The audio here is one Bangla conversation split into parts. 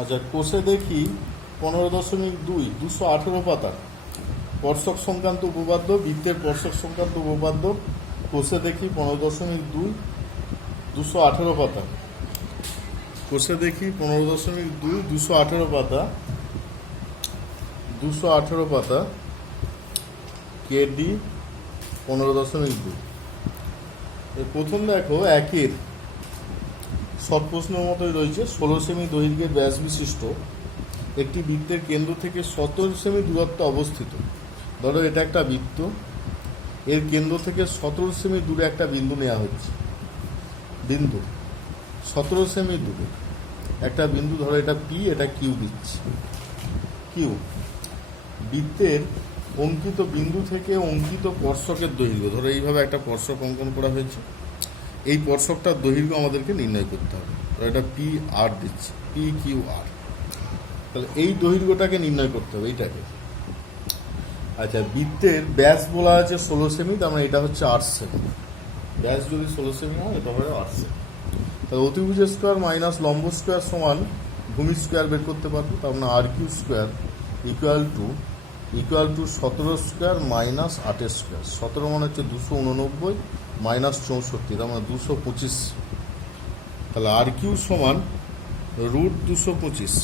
আচ্ছা, কোষে দেখি 15.2 218 পাতা স্পর্শক সংক্রান্ত উপপাদ্য, বৃত্তের স্পর্শক সংক্রান্ত উপপাদ্য। কোষে দেখি 15.2 218 পাতা। কোষে দেখি 15.2 218 পাতা, 218 পাতা, কেডি 15.2। প্রথম দেখো একের সব প্রশ্নের মতোই রয়েছে। 16 সেমি দৈর্ঘ্যের ব্যাস বিশিষ্ট একটি বৃত্তের কেন্দ্র থেকে 17 সেমি দূরত্বে অবস্থিত। ধরো এটা একটা বৃত্ত, এর কেন্দ্র থেকে 17 সেমি দূরে একটা বিন্দু নেওয়া হচ্ছে। বিন্দু 17 সেমি দূরে একটা বিন্দু, ধরো এটা পি, এটা কিউ দিচ্ছে। কিউ বৃত্তের অঙ্কিত বিন্দু থেকে অঙ্কিত স্পর্শকের দৈর্ঘ্য, ধরো এইভাবে একটা স্পর্শক অঙ্কন করা হয়েছে। এই স্পর্শকটার দৈর্ঘ্য আমাদেরকে নির্ণয় করতে হবে। এটা পি আর দিচ্ছে, পি কিউ আর। তাহলে এই দৈর্ঘ্যটাকে নির্ণয় করতে হবে, এইটাকে। আচ্ছা, বৃত্তের ব্যাস বলা আছে 16 সেমি, তার মানে এটা হচ্ছে 8 সেমি। ব্যাস যদি 16 সেমি হয়, এটা হবে 8 সেমি। তাহলে অতিভুজ স্কোয়ার মাইনাস লম্ব স্কোয়ার সমান ভূমি স্কোয়ার বের করতে পারবো। তার মানে R Q square equal to 17 square minus 8 square. 17 মানে হচ্ছে 289 মাইনাস 64, তার মানে 225। তাহলে আর কিউ সমান √225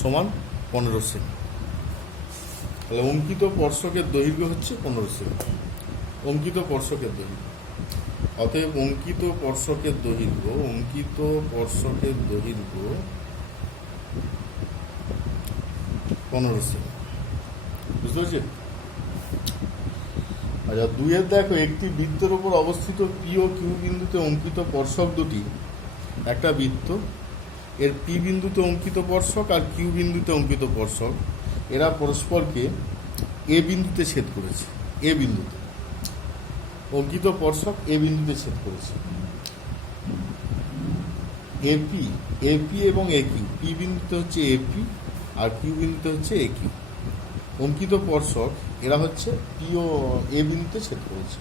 সমান 15 সেমি। তাহলে অঙ্কিত স্পর্শকের দৈর্ঘ্য হচ্ছে 15 সেমি। অঙ্কিত স্পর্শকের দৈর্ঘ্য, অতএব অঙ্কিত স্পর্শকের দৈর্ঘ্য 15 সেমি। বুঝতে পারছি? আচ্ছা, 2 দেখো, একটি বৃত্তের উপর অবস্থিত পি ও কিউ বিন্দুতে অঙ্কিত স্পর্শক দুটি, একটা বৃত্ত, এর পি বিন্দুতে অঙ্কিত স্পর্শক আর কিউ বিন্দুতে অঙ্কিত স্পর্শক, এরা পরস্পরকে এ বিন্দুতে ছেদ করেছে। এ বিন্দুতে অঙ্কিত স্পর্শক এ বিন্দুতে ছেদ করেছে। এপি এবং এ কিউ, পি বিন্দুতে হচ্ছে এপি আর কিউ বিন্দুতে হচ্ছে এ কিউ। অঙ্কিত স্পর্শক এরা হচ্ছে পি ও এ বিন্দুতে ছেদ করেছে।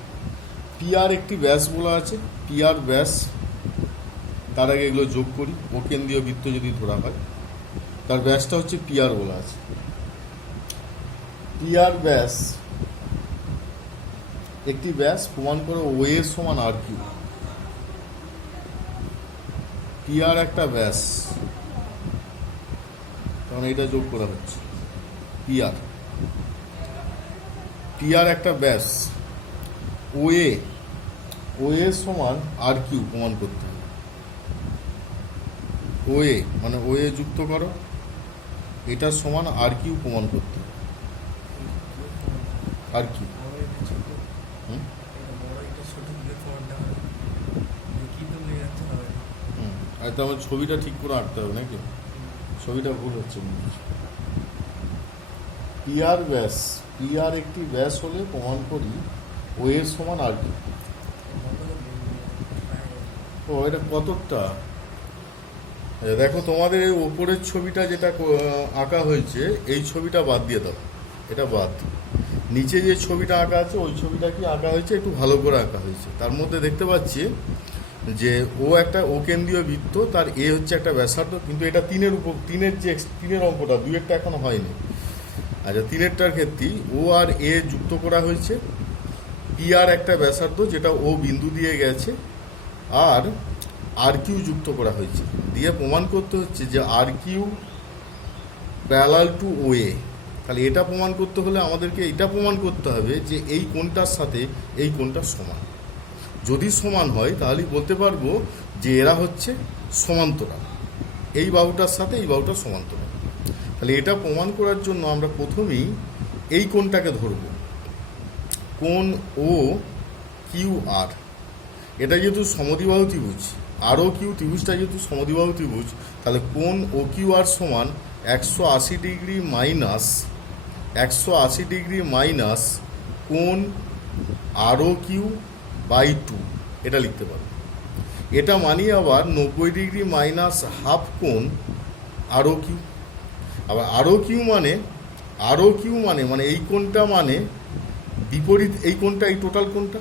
পি আর একটি ব্যাস বলা আছে, পি আর ব্যাস। তার আগে এগুলো যোগ করি। ও কেন্দ্রীয় বৃত্ত যদি ধরা হয়, তার ব্যাসটা হচ্ছে পি আর বলা আছে। পি আর ব্যাস একটি ব্যাস, প্রমাণ করে ও এ সমান আর কিউ। পি আর একটা ব্যাস, কারণ এটা যোগ করা হচ্ছে। পি আর একটা ব্যাস, ও এ সমান আর কিউ প্রমাণ করতে হবে। ও এ মানে ও এ যুক্ত করো, এটা সমান আর কিউ প্রমাণ করতে হবে। আর কিউ আর তো আমার ছবিটা ঠিক করে আঁকতে হবে নাকি? ছবিটা ভুল হচ্ছে। পি আর একটি ব্যাস হলে প্রমাণ করি ও এর সমান আর কিউ। ও এটা কতটা দেখো, তোমাদের এই ওপরের ছবিটা যেটা আঁকা হয়েছে, এই ছবিটা বাদ দিয়ে দাও, এটা বাদ। নিচে যে ছবিটা আঁকা আছে, ওই ছবিটা কি আঁকা হয়েছে, একটু ভালো করে আঁকা হয়েছে। তার মধ্যে দেখতে পাচ্ছি যে ও একটা ও কেন্দ্রীয় বৃত্ত, তার এ হচ্ছে একটা ব্যাসার্ধ, কিন্তু এটা তিনের অঙ্কটা, 2-এরটা এখনো হয়নি। আচ্ছা, 3-এরটার ক্ষেত্রেই ও আর এ যুক্ত করা হয়েছে। পি আর একটা ব্যাসার্ধ যেটা ও বিন্দু দিয়ে গেছে, আর কিউ যুক্ত করা হয়েছে। দিয়ে প্রমাণ করতে হচ্ছে যে আর কিউ প্যারালাল টু ও এ। তাহলে এটা প্রমাণ করতে হলে আমাদেরকে এটা প্রমাণ করতে হবে যে এই কোণটার সাথে এই কোণটা সমান। যদি সমান হয় তাহলেই বলতে পারবো যে এরা হচ্ছে সমান্তরাল, এই বাহুটার সাথে এই বাহুটা সমান্তরাল। তাহলে এটা প্রমাণ করার জন্য আমরা প্রথমেই এই কোণটাকে ধরব, কোণ ও কিউ আর। এটা যেহেতু সমদ্বিবাহু ত্রিভুজ, আর ও কিউ ত্রিভুজটা যেহেতু সমদ্বিবাহু ত্রিভুজ, তাহলে কোণ ও কিউ আর সমান 180 ডিগ্রি মাইনাস কোণ আর ও কিউ বাই 2, এটা লিখতে পারবো। এটা মানিয়ে আবার 90 ডিগ্রি মাইনাস হাফ কোণ আর ও কিউ। আবার আর ও কিউ মানে এই কোণটা মানে বিপরীত এই কোণটা, এই টোটাল কোণটা।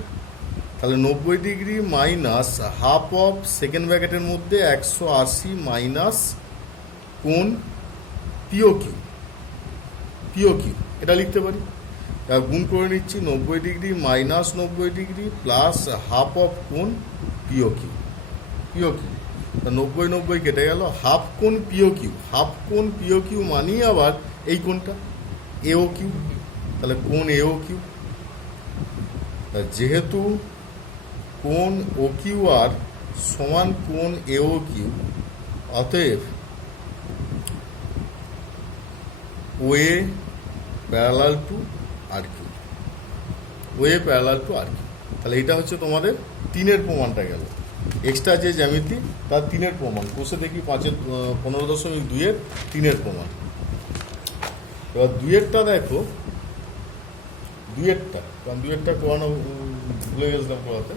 তাহলে 90 degree minus half of second ব্র্যাকেটের মধ্যে 180 মাইনাস কোণ পিও কিউ এটা লিখতে পারি। আর গুণ করে নিচ্ছি 90° মাইনাস 90° প্লাস হাফ অফ কোণ পিও কিউ। 90 কেটে গেল, হাফ কোণ পিও কিউ মানেই আবার এই কোণটা এও কিউ, তাহলে কোণ এও কিউ। যেহেতু কোণ ও কিউ আর সমান কোণ এও কিউ, অতএব ওয়ে প্যারালাল টু আর কিউ, তাহলে এটা হচ্ছে তোমাদের 3-এর প্রমাণটা গেল। এক্সট্রা যে জ্যামিতি তার 3-এর প্রমাণ, কোষে দেখি 15.2-এর 3-এর প্রমাণ। এবার 2-এরটা দেখো, 2-এরটা করানো ভুলে গেছিলাম পড়াতে।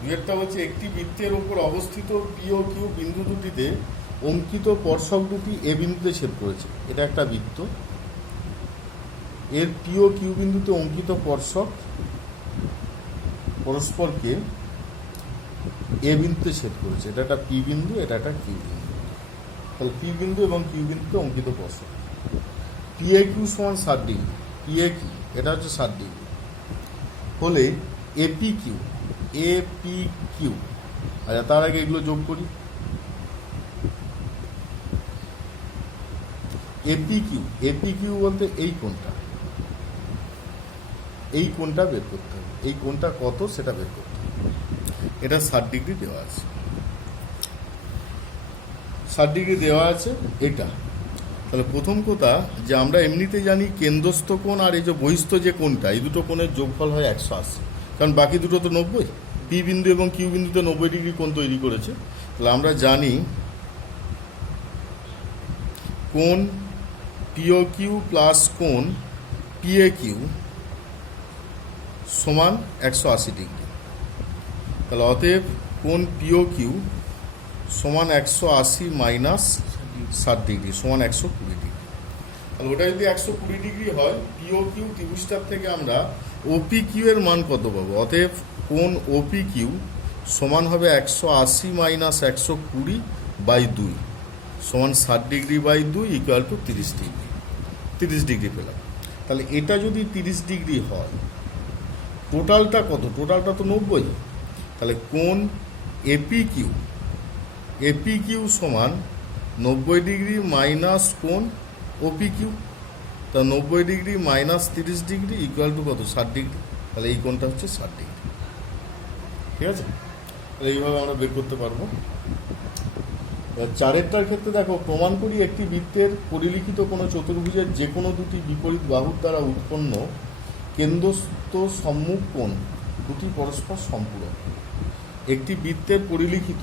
2-এরটা হচ্ছে একটি বৃত্তের ওপর অবস্থিত পিও কিউ বিন্দু দুটিতে অঙ্কিত স্পর্শক দুটি এ বিন্দুতে ছেদ করেছে। এটা একটা বৃত্ত, এর পিও কিউ বিন্দুতে অঙ্কিত স্পর্শক পরস্পরকে এ বিন্দুতে ছেদ করেছে। এটা একটা পি বিন্দু, এটা একটা কিউ বিন্দু। তাহলে পি বিন্দু এবং কিউ বিন্দুতে অঙ্কিত স্পর্শক পিএ কিউ সমান 60°। পিএ কিউ এটা হচ্ছে 60° হলে এপি কিউ আচ্ছা, তার আগে এগুলো যোগ করি। এপি কিউ বলতে এই কোণটা বের করতে হবে। এই কোণটা কত সেটা বের করতে হবে। এটা 60° দেওয়া আছে, 60° দেওয়া আছে এটা। তাহলে প্রথম কথা যে আমরা এমনিতে জানি কেন্দ্রস্থ কোণ আর এই যে বহিস্থ যে কোণটা, এই দুটো কোণের যোগফল হয় 180, কারণ বাকি দুটো তো 90। পি বিন্দু এবং কিউ বিন্দুতে 90° কোণ তৈরি করেছে। তাহলে আমরা জানি কোণ পিও কিউ প্লাস কোণ পিএ কিউ সমান 180°। তাহলে অতএব কোণ পিও কিউ সমান 180 মাইনাস 60° সমান 120°। তাহলে ওটা যদি 120° হয়, পিও কিউ ত্রিভুজটার থেকে আমরা ওপি কিউ এর মান কত পাবো? অতএব কোণ ওপি কিউ সমান হবে 180 মাইনাস 120/2 সমান 60°/2 ইকুয়াল টু 30°। 30° পেলাম। তাহলে এটা যদি 30° হয়, টোটালটা কত? টোটালটা তো 90। তাহলে কোণ এপি কিউ সমান 90° মাইনাস কোণ ওপি কিউ, তা 90° মাইনাস 30° ইকুয়াল টু কত? 60°। তাহলে এই কোণটা হচ্ছে 60°। ঠিক আছে, তাহলে এইভাবে আমরা বের করতে পারবো। 4-এরটার ক্ষেত্রে দেখো, প্রমাণ করি একটি বৃত্তের পরিলিখিত কোনো চতুর্ভুজের যে কোনো দুটি বিপরীত বাহুর দ্বারা উৎপন্ন কেন্দ্রস্থ সম্মুখ কোণ দুটি পরস্পর সম্পূরক। একটি বৃত্তের পরিলিখিত,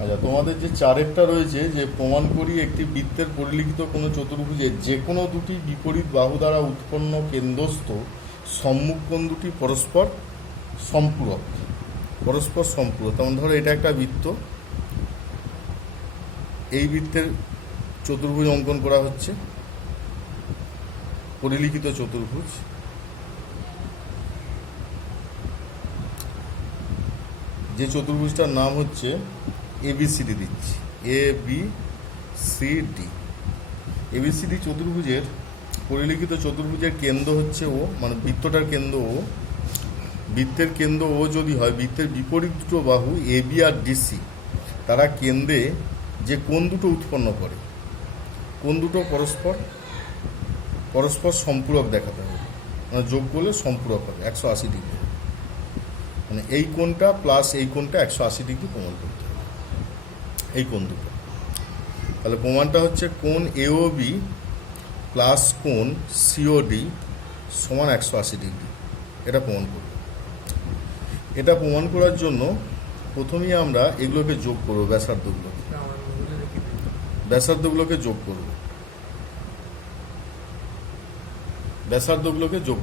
আচ্ছা তোমাদের যে 4-এরটা রয়েছে যে প্রমাণ করি একটি বৃত্তের পরিলিখিত কোনো চতুর্ভুজের যে কোনো দুটি বিপরীত বাহু দ্বারা উৎপন্ন কেন্দ্রস্থ সম্মুখ কোণ দুটি পরস্পর সম্পূরক। তেমন ধরো এটা একটা বৃত্ত, এই বৃত্তের চতুর্ভুজ অঙ্কন করা হচ্ছে, পরিলিখিত চতুর্ভুজ। যে চতুর্ভুজটার নাম হচ্ছে এবিসিডি দিচ্ছি, এবিসিডি চতুর্ভুজের পরিলিখিত চতুর্ভুজের কেন্দ্র হচ্ছে ও, মানে বৃত্তটার কেন্দ্র ও। বৃত্তের কেন্দ্র ও যদি হয়, বৃত্তের বিপরীত দুটো বাহু এবি আর ডিসি তারা কেন্দ্রে যে কোণ দুটো উৎপন্ন করে, কোণ দুটো পরস্পর সম্পূরক দেখাতে হবে, মানে যোগ করলে সম্পূরক হবে 180°। মানে এই কোণটা প্লাস এই কোণটা 180° প্রমাণ করতে হবে, এই কোণ দুটো। তাহলে প্রমাণটা হচ্ছে কোণ এওবি প্লাস কোণ সিওডি সমান 180°। এটা প্রমাণ করব। এটা প্রমাণ করার জন্য প্রথমেই আমরা এগুলোকে যোগ করবো, ব্যাসার্ধগুলোকে যোগ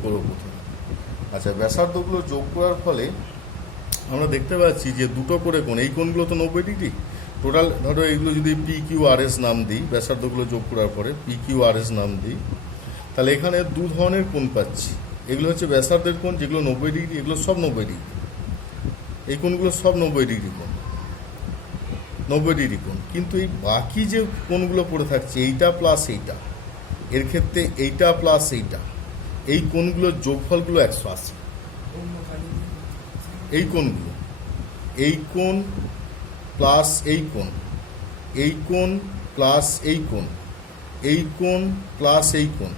করব প্রথমে। আচ্ছা, ব্যাসার্ধগুলো যোগ করার ফলে আমরা দেখতে পাচ্ছি যে দুটো করে কোণ, এই কোণগুলো তো 90°। টোটাল ধরো এইগুলো যদি পি কিউ আর এস নাম দিই, ব্যাসার্ধগুলো যোগ করার পরে পি কিউ আর এস নাম দিই, তাহলে এখানে দু ধরনের কোণ পাচ্ছি। এগুলো হচ্ছে ব্যাসার্ধের কোণ, যেগুলো 90°, এগুলো সব 90°। এই কোণগুলো সব 90° কোণ। 90 ডিগ্রি কোণ, কিন্তু এই বাকি যে কোণগুলো পড়ে থাকছে এইটা প্লাস এইটা, এর ক্ষেত্রে এইটা প্লাস এইটা, এই কোণগুলোর যোগফলগুলো 180। এই কোণগুলো, এই কোণ প্লাস এই কোণ, এই কোণ প্লাস এই কোণ, এই কোণ প্লাস এই কোণ,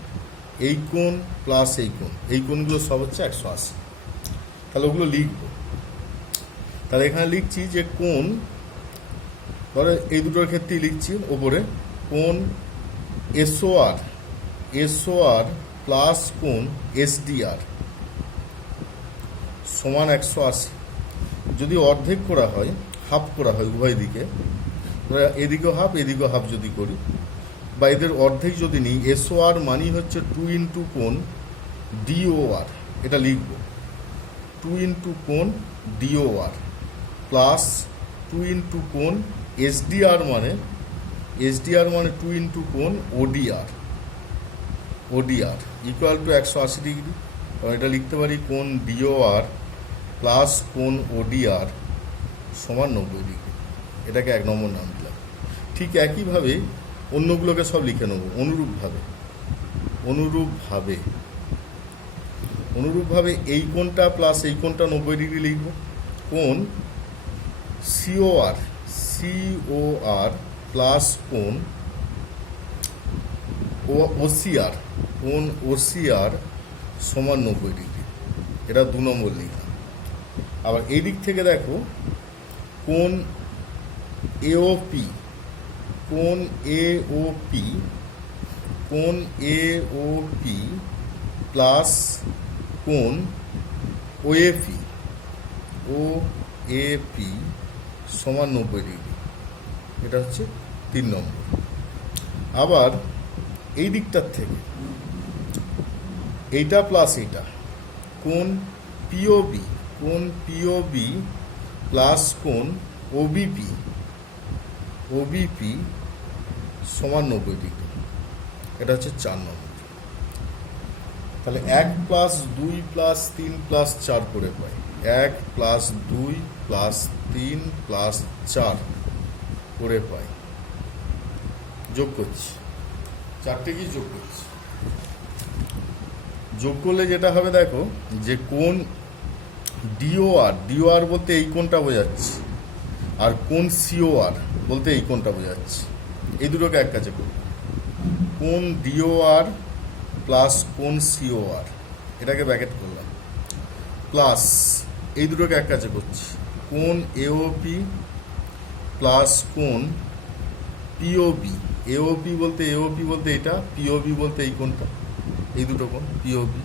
এই কোণ প্লাস এই কোণ, এই কোণগুলো সব হচ্ছে 180। তাহলে ওগুলো লিখবো। তাহলে এখানে লিখছি যে কোণ, ধরো এই দুটোর ক্ষেত্রেই লিখছি ওপরে, কোণ এসওআর, এসওআর প্লাস কোণ এসডিআর সমান 180। যদি অর্ধেক করা হয়, হাফ করা হয় উভয় দিকে, এদিকেও হাফ এদিকেও হাফ যদি করি, বা এদের অর্ধেক যদি নিই, এসওআর মানি হচ্ছে 2 ইন্টু কোণ ডিওআর, এটা লিখব 2 ইন্টু কোণ ডিওআর প্লাস 2 ইন্টু কোণ এসডিআর মানে, এসডিআর মানে 2 ইন্টু কোণ ওডিআর, ওডিআর ইকুয়াল টু 180 ডিগ্রি। এটা লিখতে পারি কোণ ডিওআর প্লাস কোণ ওডিআর সমান 90 ডিগ্রি। এটাকে 1 নম্বর নাম দিলাম। ঠিক একইভাবে অন্যগুলোকে সব লিখে নেব অনুরূপভাবে। অনুরূপভাবে অনুরূপভাবে এই কোণটা প্লাস এই কোণটা 90 ডিগ্রি লিখব। কোণ সিওআর, সিওআর প্লাস কোণ ওসিআর, কোণ ওসিআর সমান 90 ডিগ্রি। এটা 2 নম্বর লিখলাম। আবার এই দিক থেকে দেখো কোণ এওপি, কোণ এওপি, কোণ এওপি প্লাস কোণ ওএপি, ওএপি সমান 90 ডিগ্রি। এটা হচ্ছে 3 নম্বর। আবার এই দিকটার থেকে এইটা প্লাস এইটা, কোণ পিওবি, কোণ পিওবি প্লাস কোণ ওবিপি, ওবিপি সমান 90 ডিগ্রি। এটা হচ্ছে 4 নম্বর। তাহলে 1 প্লাস 2 প্লাস 3 প্লাস 4 করে পাই, 1 প্লাস 2 প্লাস 3 প্লাস 4 করে পাই। যোগ করছি, 4টে কি যোগ করছি। যোগ করলে যেটা হবে দেখো, যে কোণ ডিওআর, ডিওআর বলতে এই কোণটা বোঝাচ্ছে, আর কোণ সিওআর বলতে এই কোণটা বোঝাচ্ছে। এই দুটোকে এক কাছে করব, কোণ ডিওআর প্লাস কোণ সিওআর, এটাকে ব্র্যাকেট করলাম, প্লাস এই দুটোকে এক কাছে করছি, কোণ এওপি প্লাস কোণ পিওবি। এওপি বলতে, এওপি বলতে এটা, পিওবি বলতে এই কোণটা, এই দুটো কোণ পিওবি,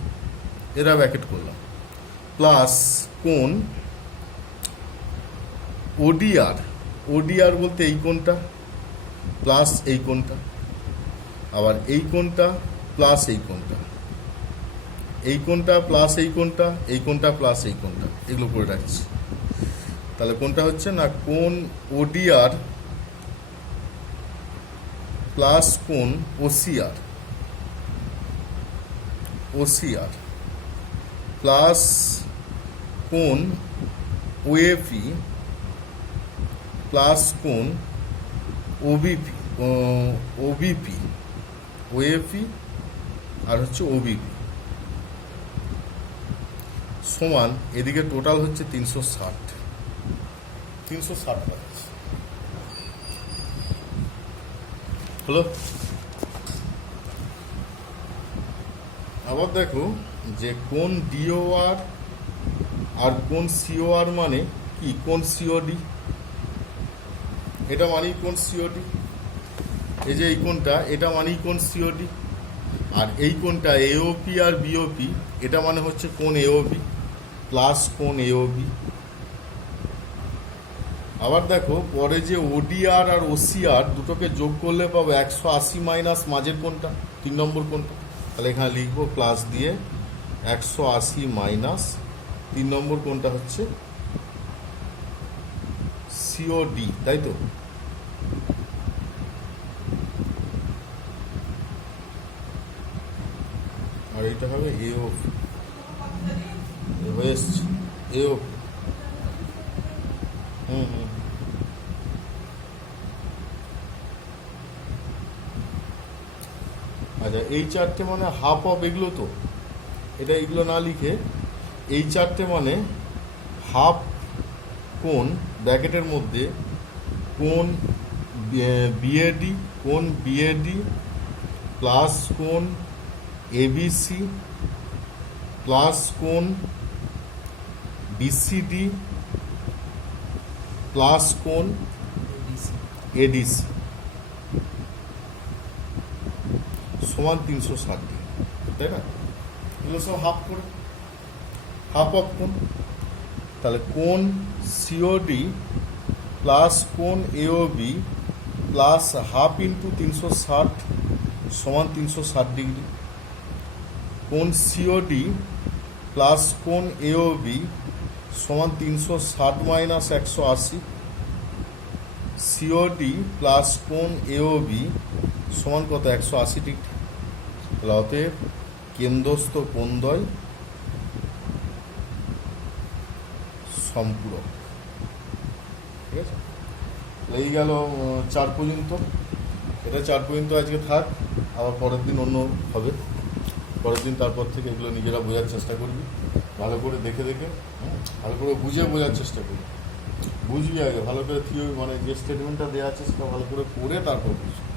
এরা ব্র্যাকেট করলাম, প্লাস কোণ ওডিআর, ওডিআর বলতে এই কোণটা প্লাস এই কোণটা, আবার এই কোণটা প্লাস এই কোণটা, এই কোণটা প্লাস এই কোণটা, এই কোণটা প্লাস এই কোণটা, এগুলো করে রাখছি। তাহলে কোণটা হচ্ছে না কোণ ওডিআর প্লাস কোণ ওসিআর, ওসিআর প্লাস কোণ ওএপি প্লাস কোণ ওবিপি, ওবিপি, ওএপি আর হচ্ছে ওবিপি সমান, এদিকে টোটাল হচ্ছে 360, 360 পাচ্ছি। হলো। আবার দেখো যে কোণ ডিওআর আর কোণ সিওআর মানে কি, কোণ সিওডি, এটা মানেই কোণ সিওডি। এই যে এই কোণটা, এটা মানেই কোণ সিওডি। আর এই কোণটা এওপি আর বিওপি, এটা মানে হচ্ছে কোণ এওবি প্লাস কোণ এওবি। আবার দেখো পরে যে ওডিআর আর ওসিআর দুটোকে যোগ করলে পাবো 180 মাইনাস মাঝের কোণটা, 3 নম্বর কোণটা। তাহলে এখানে লিখবো প্লাস দিয়ে 180 মাইনাস 3 নম্বর কোণটা হচ্ছে সিওডি, তাই তো। আর এটা হবে এওপি, হয়ে এসছে এওপি। আচ্ছা, এই চারটে মানে হাফ অফ এগুলো, তো এটা এগুলো না লিখে এই চারটে মানে হাফ কোণ ব্র্যাকেটের মধ্যে কোণ বিএডি, কোণ বিএডি প্লাস কোণ এবিসি প্লাস কোণ বিসিডি প্লাস কোণ এডিসি সমান 360 ডিগ্রি, তাই না? এগুলো সব হাফ করে, হাফ অফ কোণ। তাহলে কোণ সিওডি প্লাস কোণ এওবি প্লাস হাফ ইন্টু 360 সমান 360 ডিগ্রি। কোণ সিওডি প্লাস কোণ এওবি সমান 360 মাইনাস 180। সিওডি প্লাস কোণ এওবি সমান কত? 180 ডিগ্রি। তাহলে অতএব কেন্দ্রস্থ কোণদ্বয় সম্পূরক। ঠিক আছে, এই গেল 4 পর্যন্ত। এটা 4 পর্যন্ত আজকে থাক, আবার পরের দিন অন্য হবে। পরের দিন তারপর থেকে এগুলো নিজেরা বোঝার চেষ্টা করবি, ভালো করে দেখে দেখে, ভালো করে বুঝে বোঝার চেষ্টা করবি। বুঝবি আগে ভালো করে থিওরি, মানে যে স্টেটমেন্টটা দেওয়া আছে সেটা ভালো করে পড়ে তারপর বুঝবি।